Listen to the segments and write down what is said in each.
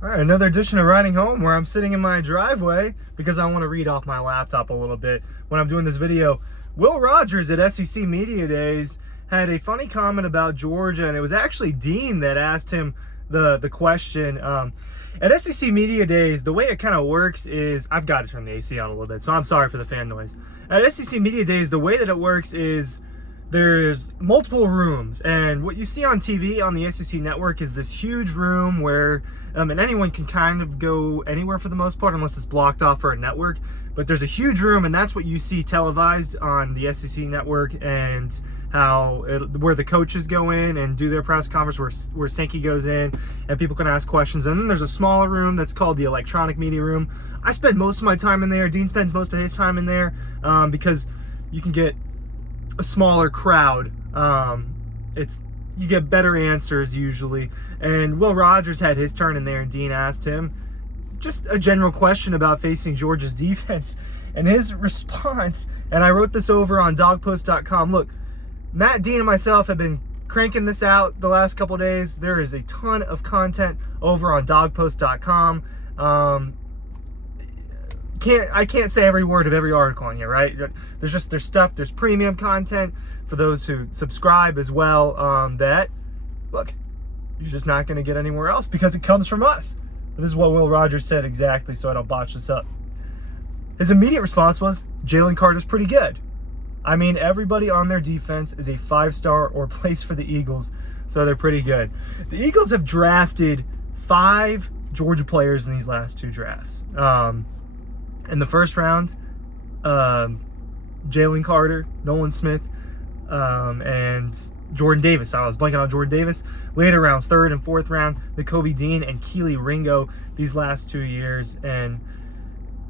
All right, another edition of Riding Home where I'm sitting in my driveway because I want to read off my laptop a little bit when I'm doing this video. Will Rogers at SEC Media Days had a funny comment about Georgia, and it was actually Dean that asked him the question. At SEC Media Days, the way it kind of works is, I've got to turn the AC on a little bit, so I'm sorry for the fan noise. At SEC Media Days, the way that it works is there's multiple rooms, and what you see on TV on the SEC network is this huge room where and anyone can kind of go anywhere for the most part unless it's blocked off for a network, but there's a huge room, and that's what you see televised on the SEC network, and where the coaches go in and do their press conference, where Sankey goes in and people can ask questions. And then there's a smaller room that's called the electronic media room. I spend most of my time in there. Dean spends most of his time in there because you can get a smaller crowd. You get better answers usually. And Will Rogers had his turn in there, and Dean asked him just a general question about facing Georgia's defense. And his response, and I wrote this over on dawgpost.com. Look, Matt, Dean, and myself have been cranking this out the last couple days. There is a ton of content over on dawgpost.com. I can't say every word of every article in here, right? There's premium content for those who subscribe as well, that, look, you're just not going to get anywhere else because it comes from us. But this is what Will Rogers said exactly, so I don't botch this up. His immediate response was, Jalen Carter's pretty good. I mean, everybody on their defense is a 5-star or plays for the Eagles, so they're pretty good. The Eagles have drafted 5 Georgia players in these last 2 drafts. In the first round, Jalen Carter, Nolan Smith, and Jordan Davis. I was blanking on Jordan Davis. Later rounds, 3rd and 4th round, Nakobe Dean and Keely Ringo these last 2 years. And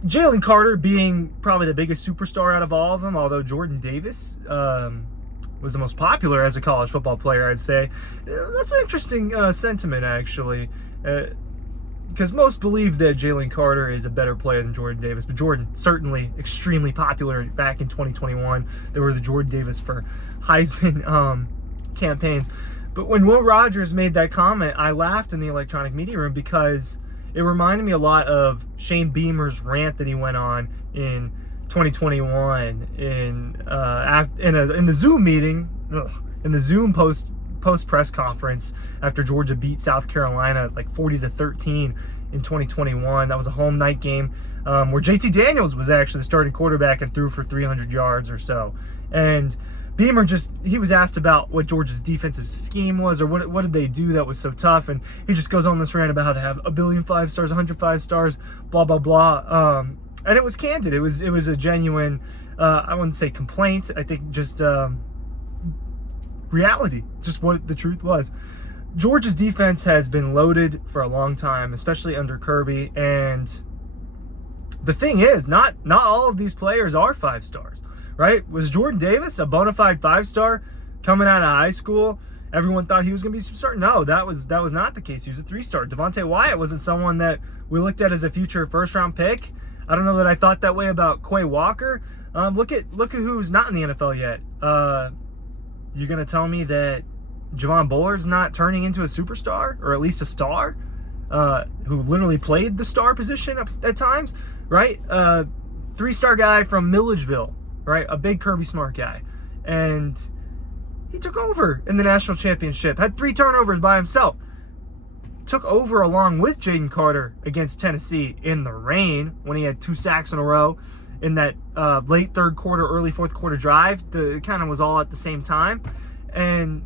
Jalen Carter being probably the biggest superstar out of all of them, although Jordan Davis was the most popular as a college football player, I'd say. That's an interesting sentiment, actually. Because most believe that Jalen Carter is a better player than Jordan Davis, but Jordan certainly extremely popular back in 2021. There were the Jordan Davis for Heisman campaigns. But when Will Rogers made that comment, I laughed in the electronic media room because it reminded me a lot of Shane Beamer's rant that he went on in 2021 in the Zoom meeting, in the Zoom post press conference after Georgia beat South Carolina like 40-13 in 2021. That was a home night game where JT Daniels was actually the starting quarterback and threw for 300 yards or so. And Beamer he was asked about what Georgia's defensive scheme was, or what did they do that was so tough, and he just goes on this rant about how to have 1 billion 5 stars, 105 stars, blah blah blah. And it was candid. It was a genuine, I wouldn't say complaint. I think just reality, just what the truth was. Georgia's defense has been loaded for a long time, especially under Kirby. And the thing is, not all of these players are 5 stars, right? Was Jordan Davis a bona fide 5-star coming out of high school? Everyone thought he was going to be a superstar. No, that was not the case. He was a 3-star. Devontae Wyatt wasn't someone that we looked at as a future first-round pick. I don't know that I thought that way about Quay Walker. Look at who's not in the NFL yet. You're going to tell me that Javon Bullard's not turning into a superstar, or at least a star, who literally played the star position at times, right? 3-star guy from Milledgeville, right? A big Kirby Smart guy. And he took over in the national championship, had 3 turnovers by himself. Took over along with Jaden Carter against Tennessee in the rain when he had 2 sacks in a row in that late 3rd quarter, early 4th quarter drive. It kind of was all at the same time. And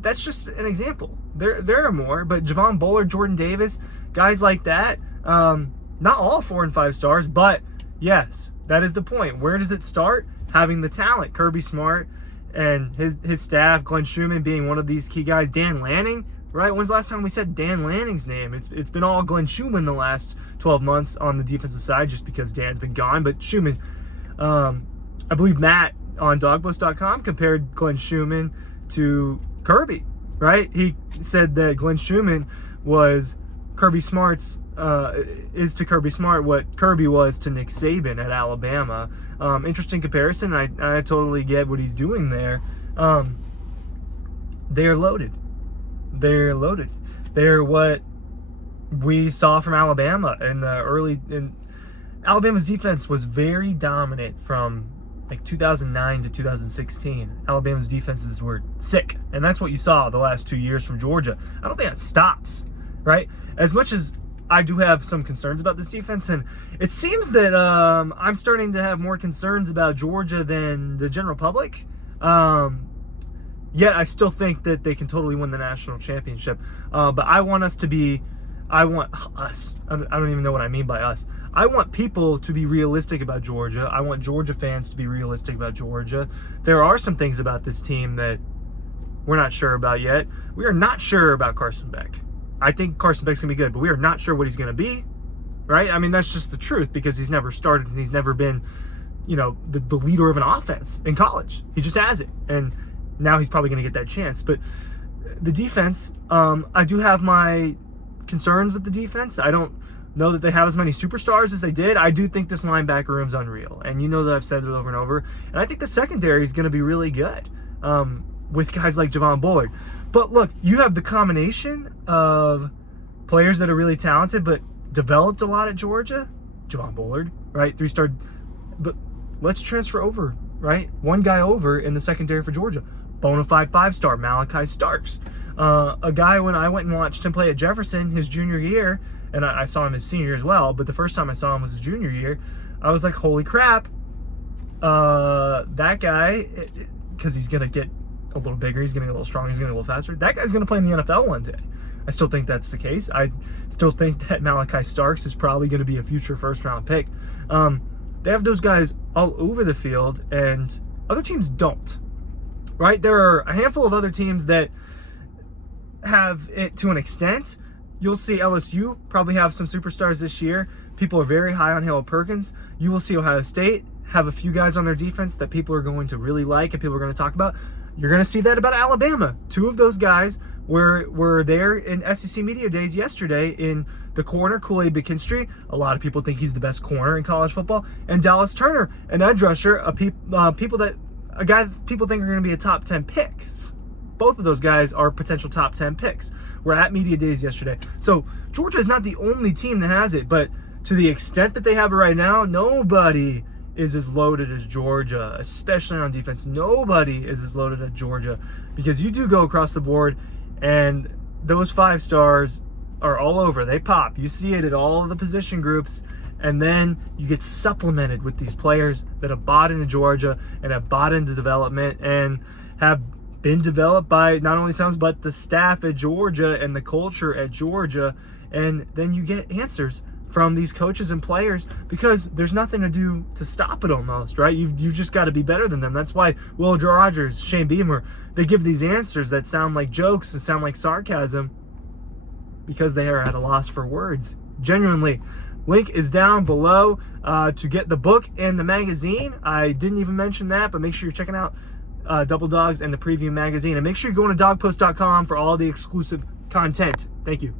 that's just an example. There are more, but Javon Bullard, Jordan Davis, guys like that, not all 4 and 5 stars, but yes, that is the point. Where does it start? Having the talent. Kirby Smart and his staff, Glenn Schumann being one of these key guys, Dan Lanning, right? When's the last time we said Dan Lanning's name? It's been all Glenn Schumann the last 12 months on the defensive side just because Dan's been gone. But Schumann, I believe Matt on dawgpost.com compared Glenn Schumann to Kirby, right? He said that Glenn Schumann was Kirby Smart's is to Kirby Smart what Kirby was to Nick Saban at Alabama. Interesting comparison. I totally get what he's doing there. They are loaded. They're loaded. They're what we saw from Alabama in the early. Alabama's defense was very dominant from like 2009 to 2016. Alabama's defenses were sick, and that's what you saw the last 2 years from Georgia. I don't think that stops, right? As much as I do have some concerns about this defense, and it seems that I'm starting to have more concerns about Georgia than the general public. Yet I still think that they can totally win the national championship. But I want us. I don't even know what I mean by us. I want people to be realistic about Georgia. I want Georgia fans to be realistic about Georgia. There are some things about this team that we're not sure about yet. We are not sure about Carson Beck. I think Carson Beck's going to be good, but we are not sure what he's going to be, right? I mean, that's just the truth because he's never started and he's never been, the leader of an offense in college. He just hasn't. And now he's probably going to get that chance. But the defense, I do have my concerns with the defense. I don't know that they have as many superstars as they did. I do think this linebacker room's unreal. And you know that I've said it over and over. And I think the secondary is going to be really good with guys like Javon Bullard. But look, you have the combination of players that are really talented but developed a lot at Georgia. Javon Bullard, right? 3-star. But let's transfer over, right? One guy over in the secondary for Georgia. Bonafide 5-star, Malachi Starks. A guy, when I went and watched him play at Jefferson his junior year, and I saw him his senior year as well, but the first time I saw him was his junior year, I was like, holy crap, that guy, because he's going to get a little bigger, he's going to get a little stronger, he's going to get a little faster, that guy's going to play in the NFL one day. I still think that's the case. I still think that Malachi Starks is probably going to be a future first-round pick. They have those guys all over the field, and other teams don't, right? There are a handful of other teams that have it to an extent. You'll see LSU probably have some superstars this year. People are very high on Harold Perkins. You will see Ohio State have a few guys on their defense that people are going to really like and people are going to talk about. You're going to see that about Alabama. Two of those guys were there in SEC Media Days yesterday in the corner, Kool-Aid McKinstry. A lot of people think he's the best corner in college football. And Dallas Turner, an edge rusher, a guy that people think are going to be a top 10 picks. Both of those guys are potential top 10 picks. We're at Media Days yesterday. So Georgia is not the only team that has it, but to the extent that they have it right now, nobody is as loaded as Georgia, especially on defense. Nobody is as loaded as Georgia because you do go across the board and those 5 stars are all over. They pop. You see it at all of the position groups, and then you get supplemented with these players that have bought into Georgia and have bought into development and have been developed by not only Sounds but the staff at Georgia and the culture at Georgia. And then you get answers from these coaches and players because there's nothing to do to stop it almost, right? You've just got to be better than them. That's why Will Rogers, Shane Beamer, they give these answers that sound like jokes and sound like sarcasm because they are at a loss for words. Genuinely. Link is down below to get the book and the magazine. I didn't even mention that, but make sure you're checking out Double Dogs and the preview magazine. And make sure you're going to dawgpost.com for all the exclusive content. Thank you.